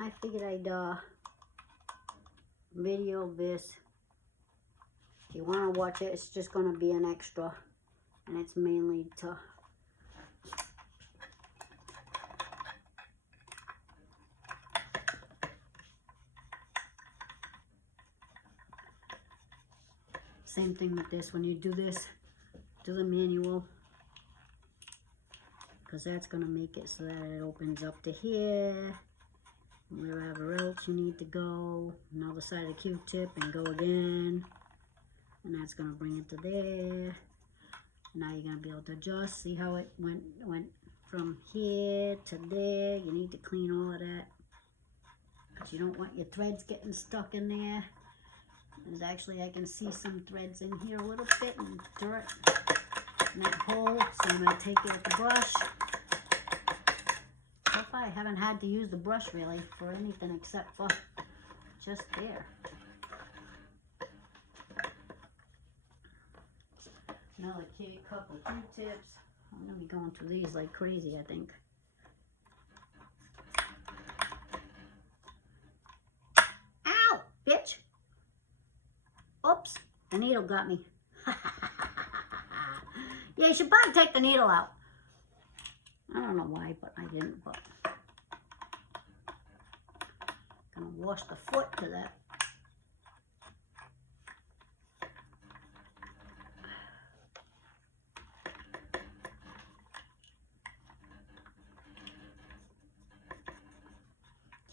I figured I'd video this. If you want to watch it, it's just going to be an extra, and it's mainly to same thing with this. When you do this, do the manual, because that's going to make it so that it opens up to here, wherever else you need to go, another side of the Q-tip, and go again, and that's going to bring it to there. Now you're going to be able to adjust. See how it went from here to there. You need to clean all of that, because you don't want your threads getting stuck in there. There's actually, I can see some threads in here a little bit, and dirt in that hole, so I'm going to take it with the brush. So far I haven't had to use the brush really for anything except for just there. Another couple Q-tips. I'm going to be going through these like crazy, I think. Ow, bitch! Oops, the needle got me. Yeah, you should probably take the needle out. I don't know why, but I didn't. But gonna wash the foot to that.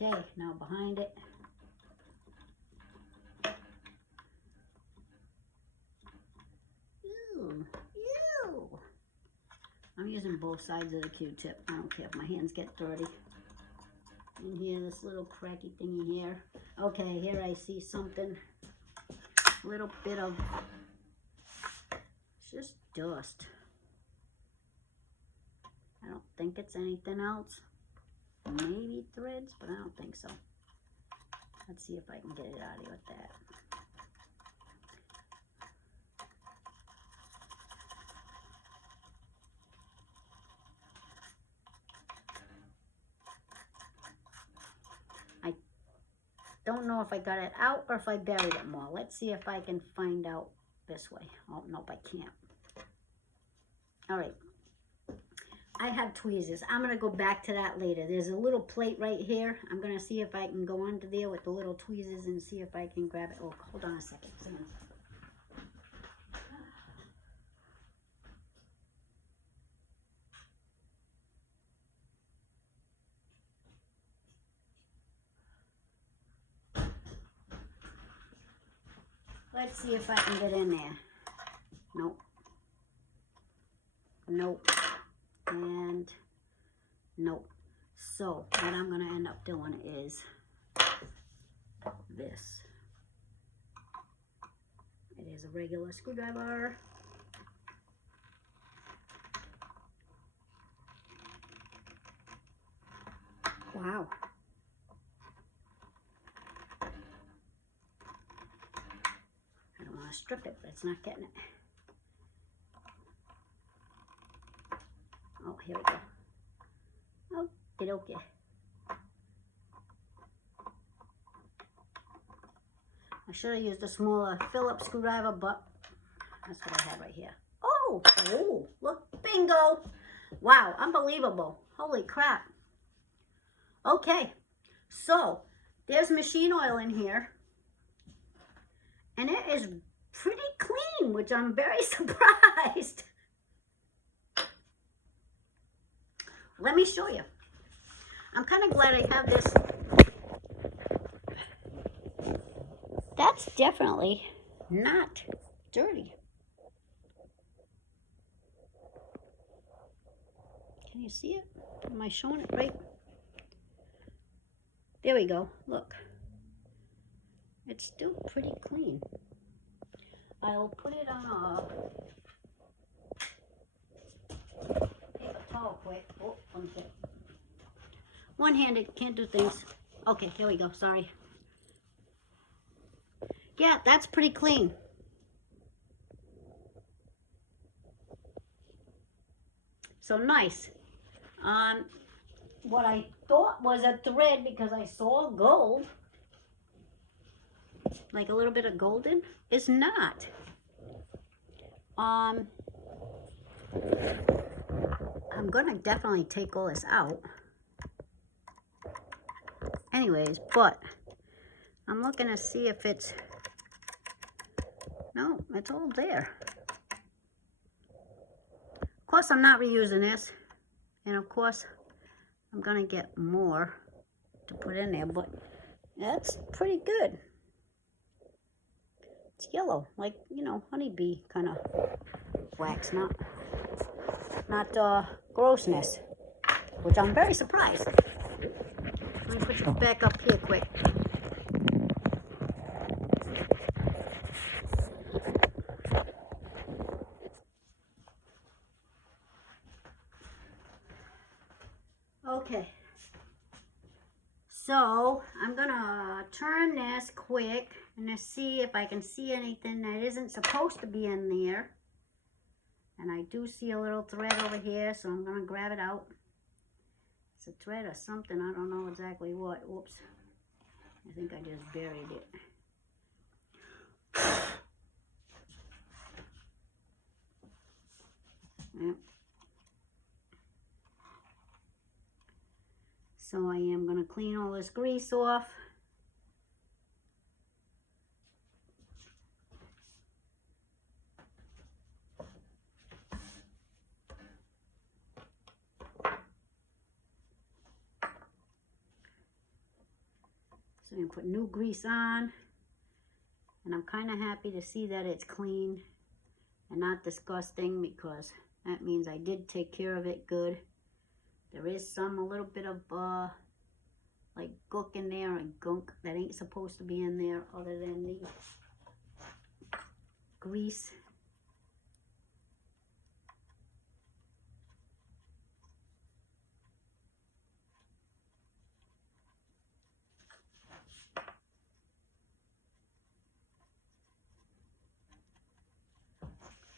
Okay, now behind it. I'm using both sides of the Q-tip. I don't care if my hands get dirty. And here, this little cracky thingy here. Okay, here I see something. A little bit of, it's just dust. I don't think it's anything else. Maybe threads, but I don't think so. Let's see if I can get it out of here with that. Don't know if I got it out or if I buried it more. Let's see if I can find out this way. Oh, nope, I can't. All right. I have tweezers. I'm going to go back to that later. There's a little plate right here. I'm going to see if I can go under there with the little tweezers and see if I can grab it. Oh, hold on a second. Let's see if I can get in there. Nope. Nope. And nope. So what I'm going to end up doing is this. It is a regular screwdriver. Wow. Strip it, but it's not getting it. Oh, here we go. Okie dokie. I should have used a smaller Phillips screwdriver, but that's what I have right here. Oh, look, bingo. Wow, unbelievable. Holy crap. Okay, so there's machine oil in here, and it is pretty clean, which I'm very surprised. Let me show you. I'm kind of glad I have this. That's definitely not dirty. Can you see it? Am I showing it right? There we go. Look. It's still pretty clean. I'll put it on a paper towel quick. Oh, one second. One-handed, can't do things. Okay, here we go, sorry. Yeah, that's pretty clean. So nice. what I thought was a thread because I saw gold, like a little bit of golden. It's not. I'm gonna definitely take all this out. Anyways, but I'm looking to see if it's, no, it's all there. Of course, I'm not reusing this. And of course, I'm gonna get more to put in there, but that's pretty good. It's yellow, like, you know, honeybee kind of wax, not grossness, which I'm very surprised. Let me put you back up here quick. Okay, so I'm gonna turn this quick and to see if I can see anything that isn't supposed to be in there. And I do see a little thread over here, so I'm gonna grab it out. It's a thread or something, I don't know exactly what. Whoops, I think I just buried it. Yep. So I am going to clean all this grease off. So I'm going to put new grease on. And I'm kind of happy to see that it's clean and not disgusting, because that means I did take care of it good. There is a little bit of like gook in there and gunk that ain't supposed to be in there other than the grease.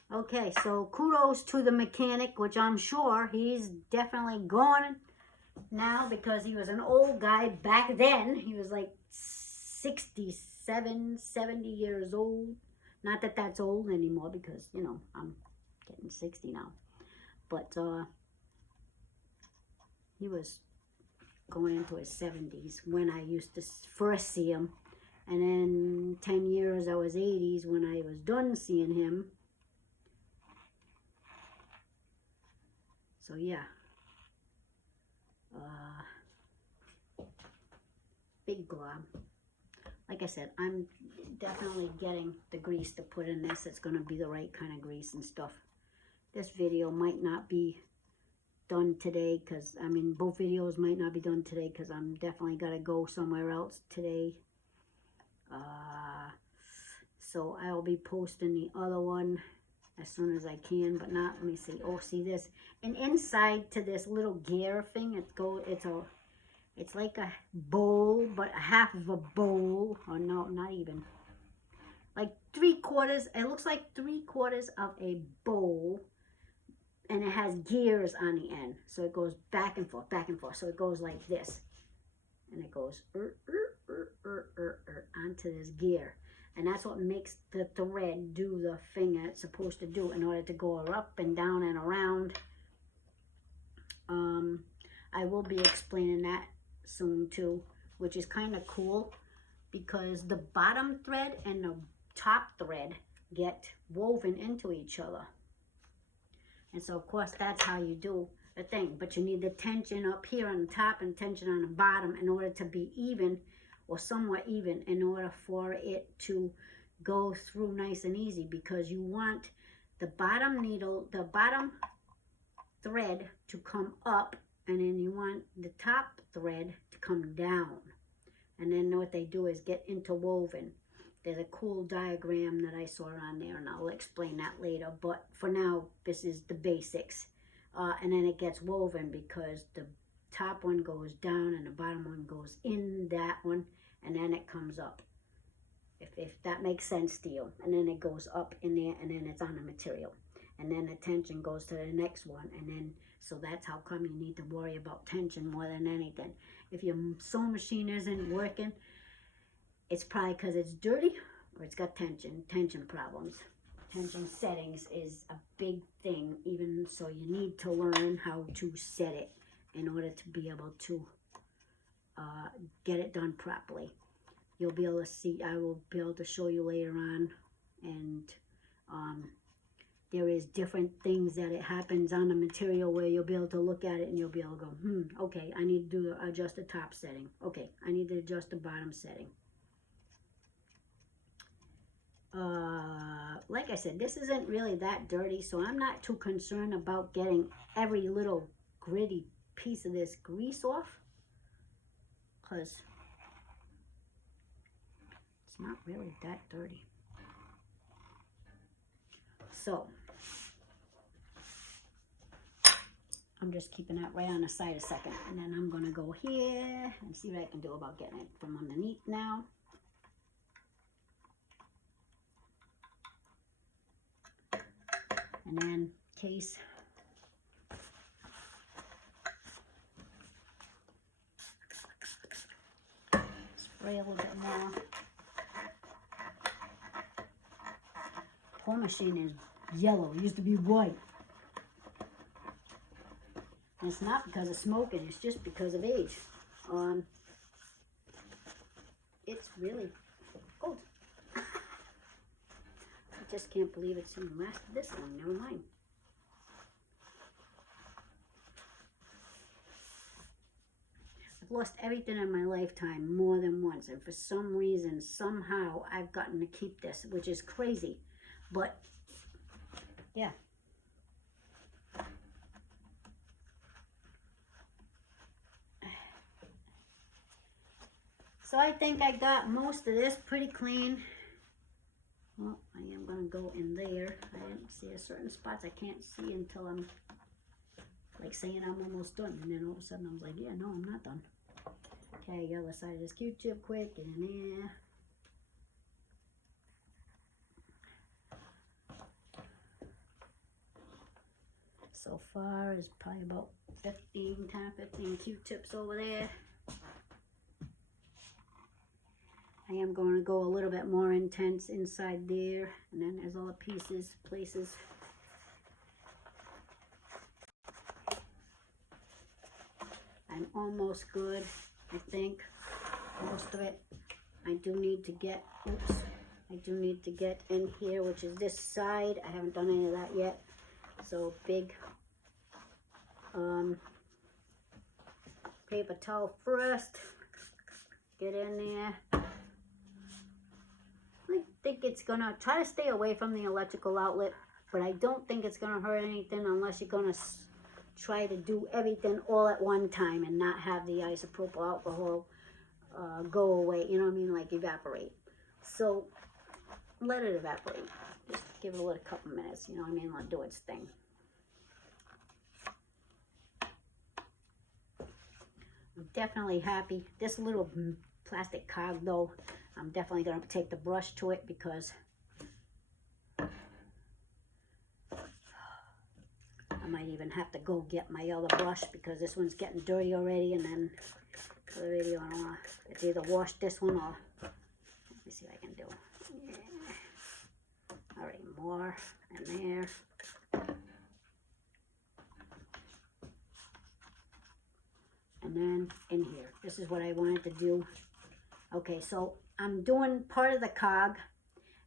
Okay, so kudos to the mechanic, which I'm sure he's definitely gone now, because he was an old guy back then. He was like 67, 70 years old. Not that that's old anymore, because, you know, I'm getting 60 now. But he was going into his 70s when I used to first see him. And then 10 years I was 80s when I was done seeing him. So yeah, big glob. Like I said, I'm definitely getting the grease to put in this. It's going to be the right kind of grease and stuff. This video might not be done today, because, I mean, both videos might not be done today, because I'm definitely got to go somewhere else today. So I'll be posting the other one as soon as I can, but not, let me see. Oh, see this? And inside to this little gear thing, it's like a bowl, but half of a bowl, or no, not even. Like 3/4, it looks like 3/4 of a bowl, and it has gears on the end. So it goes back and forth, back and forth. So it goes like this, and it goes onto this gear. And that's what makes the thread do the thing that it's supposed to do in order to go up and down and around. I will be explaining that soon too, which is kind of cool, because the bottom thread and the top thread get woven into each other. And so, of course, that's how you do the thing. But you need the tension up here on the top and tension on the bottom in order to be even, or somewhat even, in order for it to go through nice and easy, because you want the bottom needle, the bottom thread to come up, and then you want the top thread to come down. And then what they do is get interwoven. There's a cool diagram that I saw on there, and I'll explain that later. But for now, this is the basics. And then it gets woven, because the top one goes down and the bottom one goes in that one, and then it comes up, if that makes sense to you. And then it goes up in there, and then it's on the material, and then the tension goes to the next one, and then So that's how come you need to worry about tension more than anything. If your sewing machine isn't working, it's probably because it's dirty or it's got tension problems. Tension settings is a big thing, even so you need to learn how to set it in order to be able to get it done properly. You'll be able to see, I will be able to show you later on, and there is different things that it happens on the material where you'll be able to look at it and you'll be able to go, okay, I need to adjust the top setting. Okay, I need to adjust the bottom setting. Like I said, this isn't really that dirty, so I'm not too concerned about getting every little gritty piece of this grease off, because it's not really that dirty. So I'm just keeping that right on the side a second, and then I'm gonna go here and see what I can do about getting it from underneath now. And then case spray a little bit more. Pour machine is yellow. It used to be white. And it's not because of smoking. It's just because of age. It's really old. I just can't believe it's even lasted this long. Never mind. I've lost everything in my lifetime more than once, and for some reason, somehow, I've gotten to keep this, which is crazy. But, yeah. So I think I got most of this pretty clean. Well, I am going to go in there. I didn't see a certain spots I can't see until I'm like saying I'm almost done. And then all of a sudden I was like, yeah, no, I'm not done. Okay, the other side of this Q-tip quick, get in there. So far is probably about 15 Q-tips over there. I am going to go a little bit more intense inside there, and then there's all the pieces, places. I'm almost good, I think, most of it. I do need to get, I do need to get in here, which is this side. I haven't done any of that yet. So big paper towel first. Get in there. I think it's gonna try to stay away from the electrical outlet, but I don't think it's gonna hurt anything unless you're gonna try to do everything all at one time and not have the isopropyl alcohol go away, you know what I mean, like evaporate. So let it evaporate. Just give it a couple minutes, you know what I mean, let it do its thing. I'm definitely happy. This little plastic cog though, I'm definitely going to take the brush to it because I might even have to go get my other brush because this one's getting dirty already, and then for the video I don't want to, it's either wash this one or, let me see what I can do. Yeah. Alright, more in there. And then in here. This is what I wanted to do. Okay, so I'm doing part of the cog,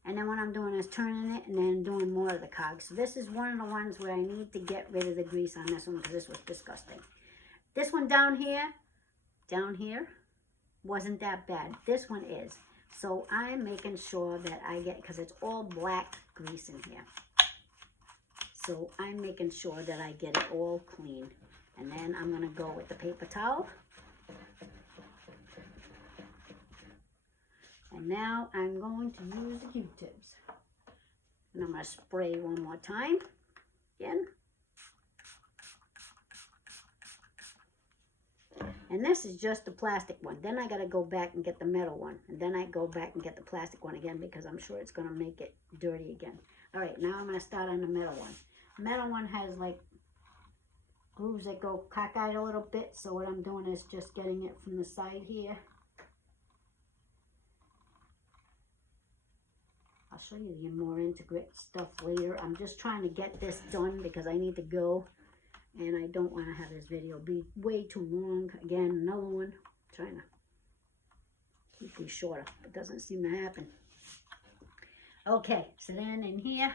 and then what I'm doing is turning it and then doing more of the cog. So this is one of the ones where I need to get rid of the grease on this one because this was disgusting. This one down here, wasn't that bad. This one is. So I'm making sure that I get, because it's all black grease in here. So I'm making sure that I get it all clean. And then I'm going to go with the paper towel. And now I'm going to use the Q-tips. And I'm going to spray one more time. Again. And this is just the plastic one. Then I got to go back and get the metal one. And then I go back and get the plastic one again because I'm sure it's going to make it dirty again. Alright, now I'm going to start on the metal one. The metal one has like grooves that go cockeyed a little bit. So what I'm doing is just getting it from the side here. I'll show you the more intricate stuff later. I'm just trying to get this done because I need to go. And I don't want to have this video be way too long. Again, another one. I'm trying to keep these shorter. It doesn't seem to happen. Okay, so then in here,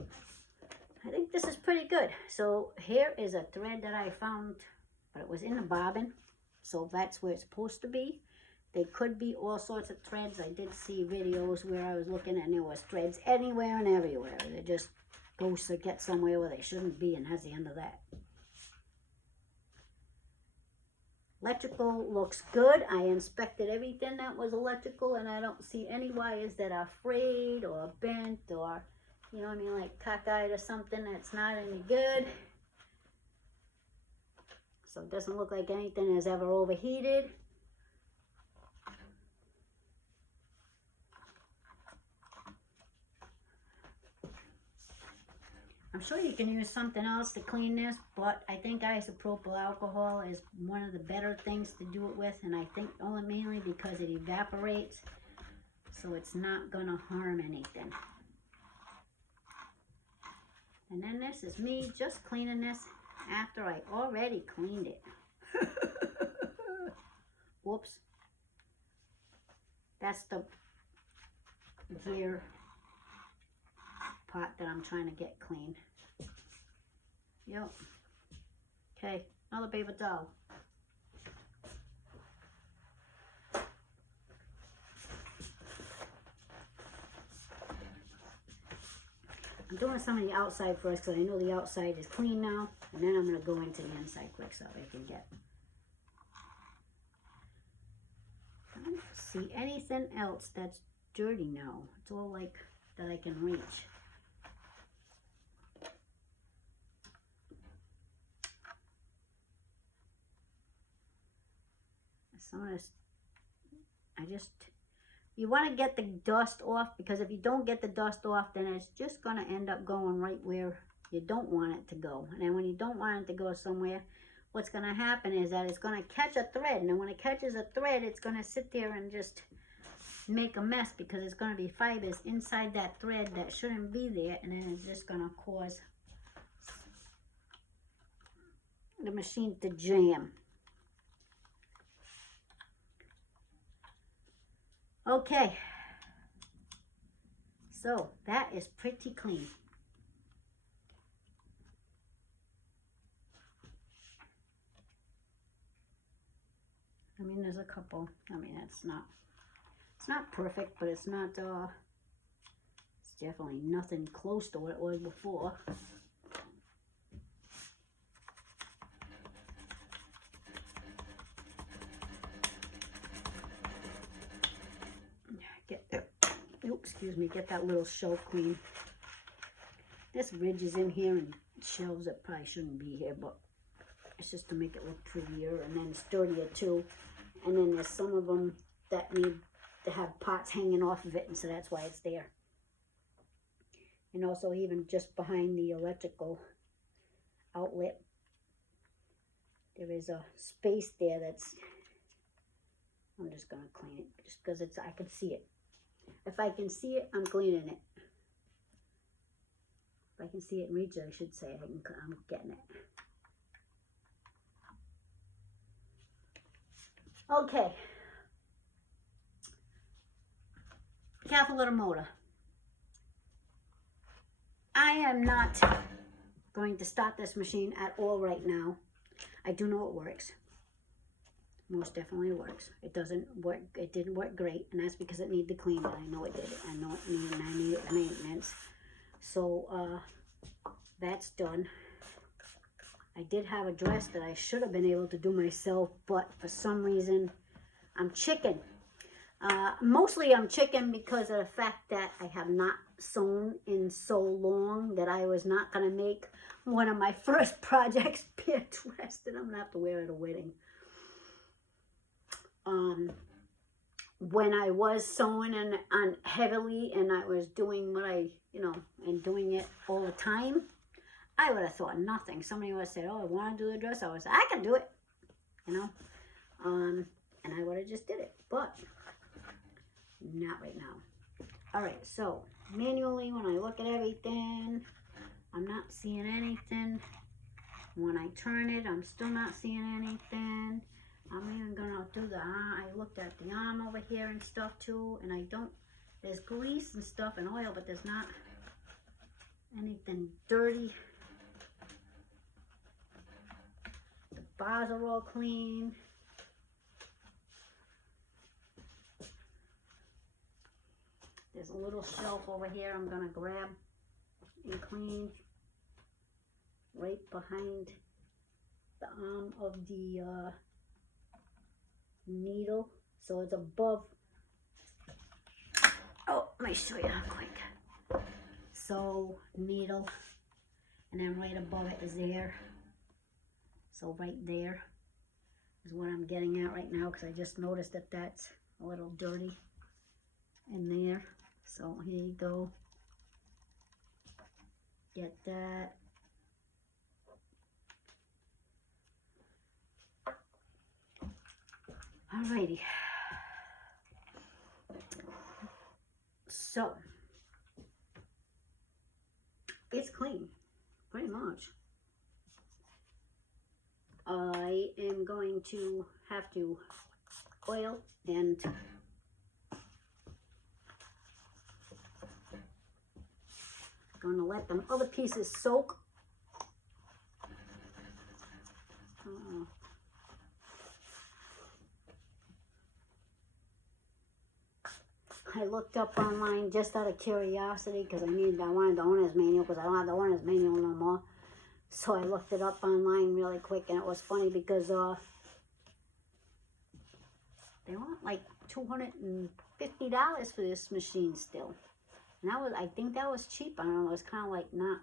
I think this is pretty good. So here is a thread that I found, but it was in the bobbin. So that's where it's supposed to be. They could be all sorts of threads. I did see videos where I was looking and there was threads anywhere and everywhere. They're just ghosts that get somewhere where they shouldn't be, and that's the end of that. Electrical looks good. I inspected everything that was electrical, and I don't see any wires that are frayed or bent or, you know what I mean, like cockeyed or something that's not any good. So it doesn't look like anything has ever overheated. I'm sure you can use something else to clean this, but I think isopropyl alcohol is one of the better things to do it with, and I think only mainly because it evaporates, so it's not gonna harm anything. And then this is me just cleaning this after I already cleaned it. Whoops. That's the gear pot that I'm trying to get clean. Yep. Okay, another paper towel. I'm doing some of the outside first because I know the outside is clean now, and then I'm going to go into the inside quick so I can get. I don't see anything else that's dirty now. It's all like that I can reach. Some of this, you want to get the dust off, because if you don't get the dust off, then it's just going to end up going right where you don't want it to go. And then when you don't want it to go somewhere, what's going to happen is that it's going to catch a thread. And then when it catches a thread, it's going to sit there and just make a mess, because it's going to be fibers inside that thread that shouldn't be there. And then it's just going to cause the machine to jam. Okay, so that is pretty clean. I mean, there's a couple. I mean, it's not perfect, but it's not, it's definitely nothing close to what it was before. Excuse me, get that little shelf clean. This ridge is in here and shelves that probably shouldn't be here, but it's just to make it look prettier and then sturdier too. And then there's some of them that need to have pots hanging off of it, and so that's why it's there. And also even just behind the electrical outlet, there is a space there that's, I'm just gonna clean it just because I can see it. If I can see it, I'm cleaning it. If I can see it and reach it, I should say, I'm getting it. Okay. Cathode motor. I am not going to start this machine at all right now. I do know it works. Most definitely works. It doesn't work, it didn't work great, and that's because it needed to clean it. I know it did. I know it needed, and I needed maintenance. So that's done. I did have a dress that I should have been able to do myself, but for some reason I'm chicken. Mostly I'm chicken because of the fact that I have not sewn in so long that I was not going to make one of my first projects be a dress that I'm going to have to wear at a wedding. When I was sewing on heavily and I was doing what and doing it all the time, I would have thought nothing. Somebody would have said, oh, I want to do the dress. I would have said, I can do it, you know. And I would have just did it, but not right now. All right, so manually when I look at everything, I'm not seeing anything. When I turn it, I'm still not seeing anything. I'm even gonna do the arm. I looked at the arm over here and stuff too, and I don't, there's grease and stuff and oil, but there's not anything dirty. The bars are all clean. There's a little shelf over here I'm gonna grab and clean right behind the arm of the needle, so it's above. Oh, let me show you quick. So needle, and then right above it is there. So right there is what I'm getting at right now, because I just noticed that that's a little dirty in there. So here you go. Get that. Alrighty. So it's clean, pretty much. I am going to have to oil and going to let them other pieces soak. I looked up online just out of curiosity because I wanted the owner's manual, because I don't have the owner's manual no more. So I looked it up online really quick, and it was funny because they want like $250 for this machine still. And that was, I think that was cheap. I don't know, it was kind of like not,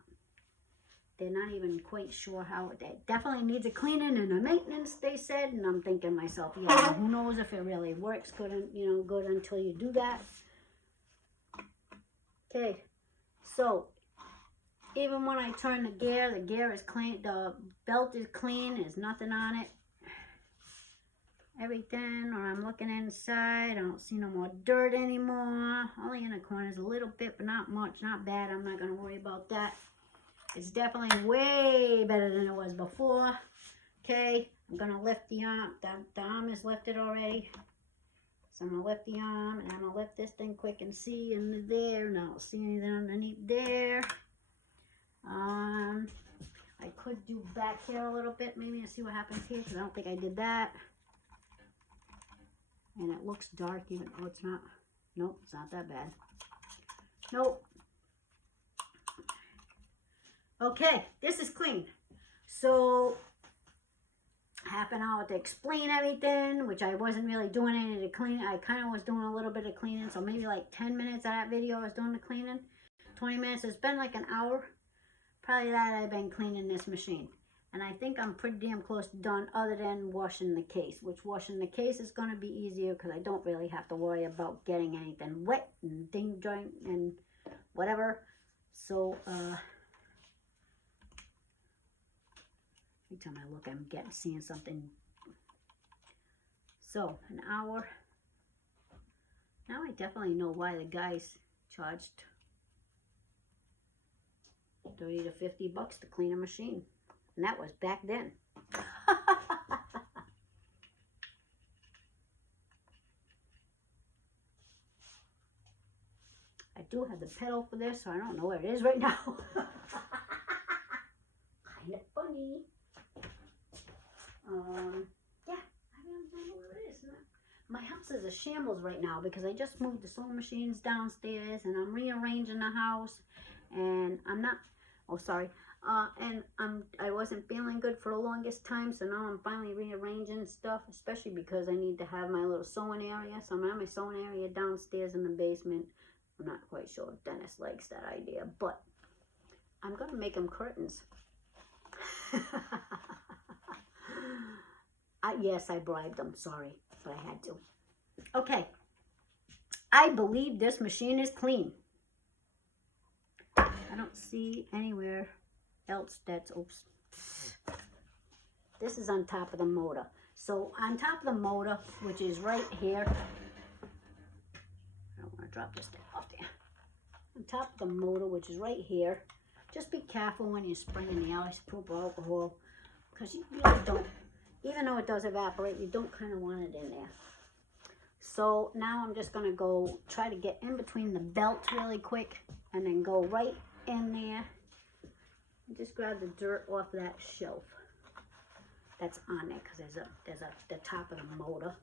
they're not even quite sure how, it definitely needs a cleaning and a maintenance, they said. And I'm thinking to myself, yeah, who knows if it really works good, you know, good until you do that. Okay, so even when I turn the gear is clean, the belt is clean, there's nothing on it. Everything, or I'm looking inside, I don't see no more dirt anymore. Only in the corners a little bit, but not much, not bad. I'm not gonna worry about that. It's definitely way better than it was before. Okay, I'm gonna lift the arm. The arm is lifted already. So I'm gonna lift the arm, and I'm gonna lift this thing quick and see in there. No, I don't see anything underneath there. I could do back here a little bit, maybe, and see what happens here, because I don't think I did that. And it looks dark, even though it's not. Nope, it's not that bad. Nope. Okay, this is clean. So, half an hour to explain everything, which I wasn't really doing any of the cleaning. I kind of was doing a little bit of cleaning, so maybe like 10 minutes of that video I was doing the cleaning. 20 minutes, it's been like an hour. Probably that I've been cleaning this machine. And I think I'm pretty damn close to done, other than washing the case. Which washing the case is going to be easier, because I don't really have to worry about getting anything wet and ding joint and whatever. So, every time I look, I'm seeing something. So, an hour. Now I definitely know why the guys charged $30 to $50 to clean a machine. And that was back then. I do have the pedal for this, so I don't know where it is right now. Kind of funny. Yeah, I don't know where it is. My house is a shambles right now because I just moved the sewing machines downstairs, and I'm rearranging the house, and I'm not, oh sorry, and I wasn't feeling good for the longest time, so now I'm finally rearranging stuff, especially because I need to have my little sewing area. So I'm gonna have my sewing area downstairs in the basement. I'm not quite sure if Dennis likes that idea, but I'm gonna make him curtains. Yes, I bribed him, sorry, but I had to. Okay, I believe this machine is clean. I don't see anywhere else that's, oops. This is on top of the motor. So on top of the motor, which is right here, I don't want to drop this thing off there. On top of the motor, which is right here, just be careful when you're spraying the isoproof alcohol, because you really don't, even though it does evaporate, you don't kind of want it in there. So now I'm just going to go try to get in between the belts really quick and then go right in there and just grab the dirt off that shelf that's on there, because there's the top of the motor.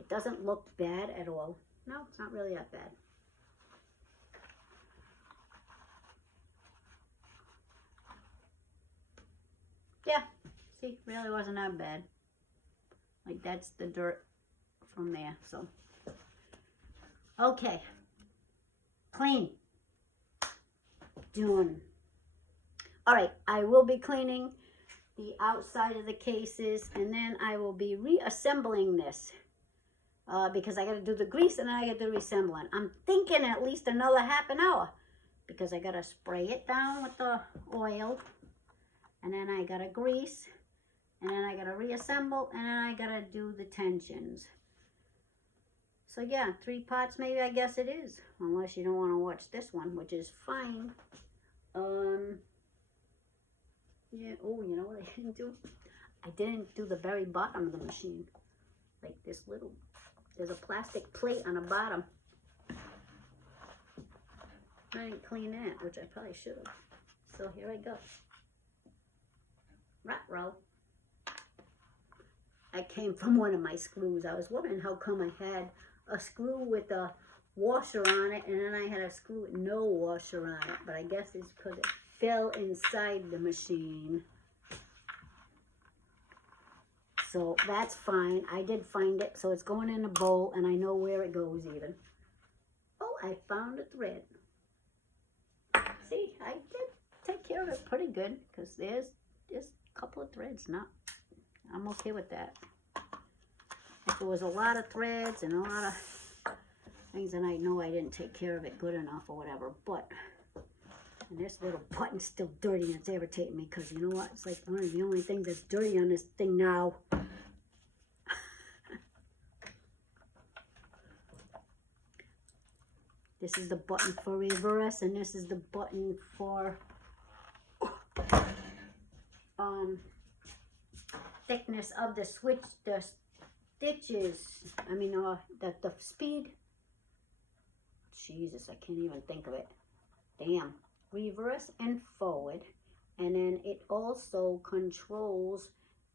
It doesn't look bad at all. No, it's not really that bad. Yeah, see, really wasn't that bad. Like, that's the dirt from there, so. Okay. Clean. Done. All right, I will be cleaning the outside of the cases, and then I will be reassembling this because I got to do the grease and then I got to do reassembling. I'm thinking at least another half an hour because I got to spray it down with the oil, and then I got to grease, and then I got to reassemble, and then I got to do the tensions. So yeah, 3 parts maybe, I guess it is, unless you don't want to watch this one, which is fine. Yeah, oh, you know what I didn't do? I didn't do the very bottom of the machine. Like this little, there's a plastic plate on the bottom. I didn't clean that, which I probably should have. So here I go. Ruh-roh. I came from one of my screws. I was wondering how come I had a screw with a washer on it, and then I had a screw with no washer on it. But I guess it's because it fell inside the machine. So that's fine. I did find it. So it's going in a bowl, and I know where it goes even. Oh, I found a thread. See, I did take care of it pretty good, because there's just a couple of threads. Not, I'm okay with that. If there was a lot of threads and a lot of things, and I know I didn't take care of it good enough or whatever, but, and this little button's still dirty, and it's irritating me, because you know what, it's like one of the only things that's dirty on this thing now. This is the button for reverse, and this is the button for thickness of the switch, the stitches, I mean, the speed. Jesus, I can't even think of it. Damn. Reverse and forward. And then it also controls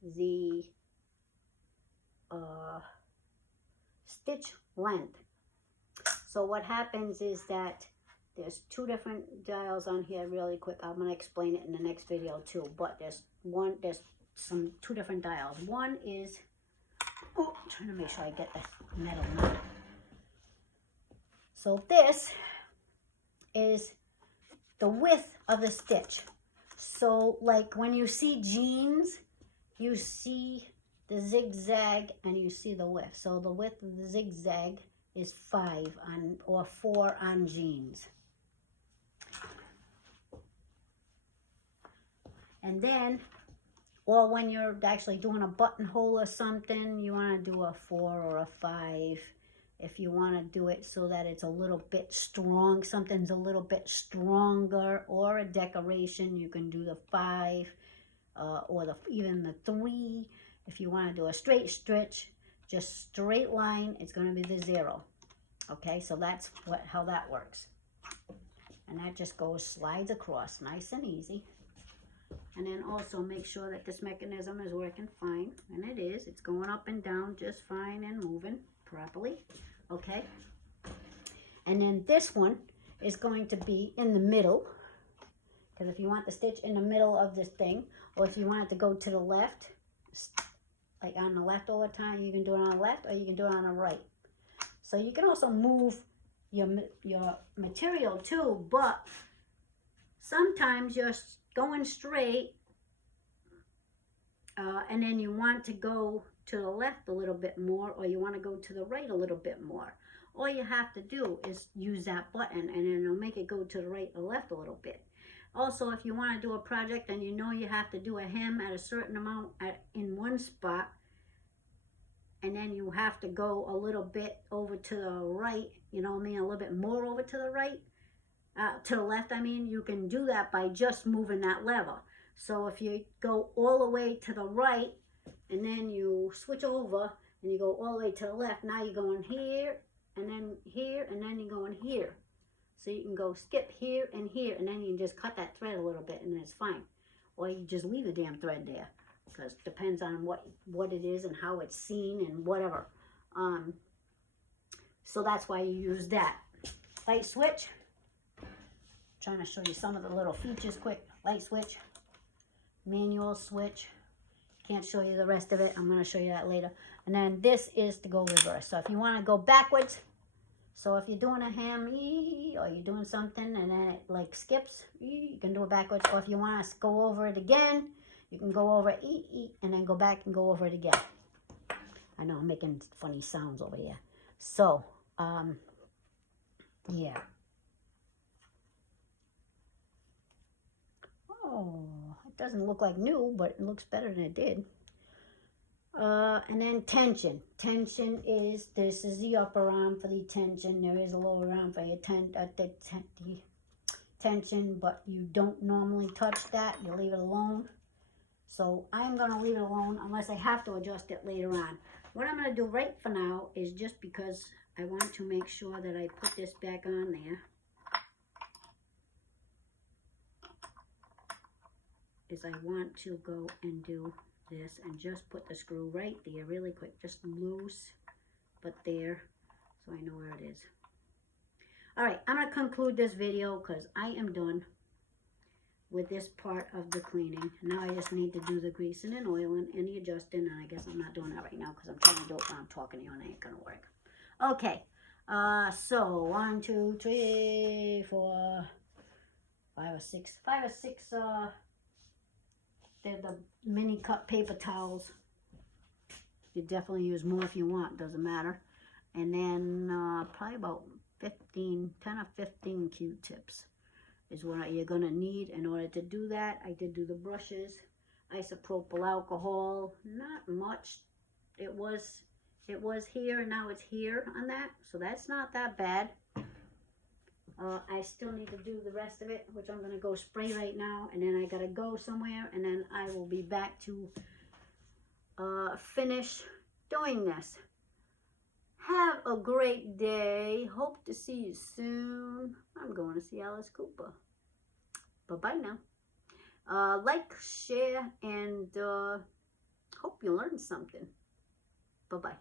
the stitch length. So what happens is that there's 2 different dials on here really quick. I'm going to explain it in the next video too. But there's 2 different dials. One is, oh, I'm trying to make sure I get the metal nut. So this is the width of the stitch. So like when you see jeans, you see the zigzag and you see the width. So the width of the zigzag is 5 on, or 4 on jeans. And then, or when you're actually doing a buttonhole or something, you want to do a 4 or a 5. If you want to do it so that it's a little bit strong, something's a little bit stronger, or a decoration, you can do the 5 or even the 3. If you want to do a straight stitch, just straight line, it's going to be the 0. Okay, so that's how that works. And that just slides across nice and easy. And then also make sure that this mechanism is working fine. And it is. It's going up and down just fine and moving properly. Okay. And then this one is going to be in the middle. Because if you want the stitch in the middle of this thing, or if you want it to go to the left, like on the left all the time, you can do it on the left or you can do it on the right. So you can also move your material too, but sometimes you're going straight and then you want to go to the left a little bit more, or you want to go to the right a little bit more, All you have to do is use that button, and then it'll make it go to the right or left a little bit. Also, if you want to do a project and you know you have to do a hem at a certain amount in one spot, and then you have to go a little bit over to the right, you know what I mean, a little bit more over to the right, to the left, I mean, you can do that by just moving that lever. So if you go all the way to the right, and then you switch over, and you go all the way to the left, now you're going here, and then here, and then you're going here. So you can go skip here, and then you can just cut that thread a little bit, and it's fine. Or you just leave the damn thread there, because it depends on what it is and how it's seen and whatever. So that's why you use that. Light switch. Trying to show you some of the little features quick. Light switch. Manual switch. Can't show you the rest of it. I'm going to show you that later. And then this is to go reverse. So if you want to go backwards, so if you're doing a hem, or you're doing something and then it like skips, you can do it backwards. Or if you want to go over it again, you can go over and then go back and go over it again. I know I'm making funny sounds over here. So, yeah. Oh, it doesn't look like new, but it looks better than it did. And then tension. Tension is, this is the upper arm for the tension. There is a lower arm for your tension, but you don't normally touch that. You leave it alone. So I'm going to leave it alone unless I have to adjust it later on. What I'm going to do right for now is, just because I want to make sure that I put this back on there, is I want to go and do this and just put the screw right there really quick, just loose, but there, so I know where it is. All right, I'm going to conclude this video because I am done with this part of the cleaning. Now I just need to do the greasing and oiling and the adjusting, and I guess I'm not doing that right now because I'm trying to do it while I'm talking to you and it ain't going to work. Okay, so 1, 2, 3, 4, 5 or 6, they're the mini cut paper towels. You definitely use more if you want, doesn't matter. And then probably about 10 or 15 Q-tips is what you're gonna need in order to do that. I did do the brushes, isopropyl alcohol, not much. It was here and now it's here on that, so that's not that bad. I still need to do the rest of it, which I'm going to go spray right now, and then I got to go somewhere, and then I will be back to finish doing this. Have a great day. Hope to see you soon. I'm going to see Alice Cooper. Bye-bye now. Like, share, and hope you learned something. Bye-bye.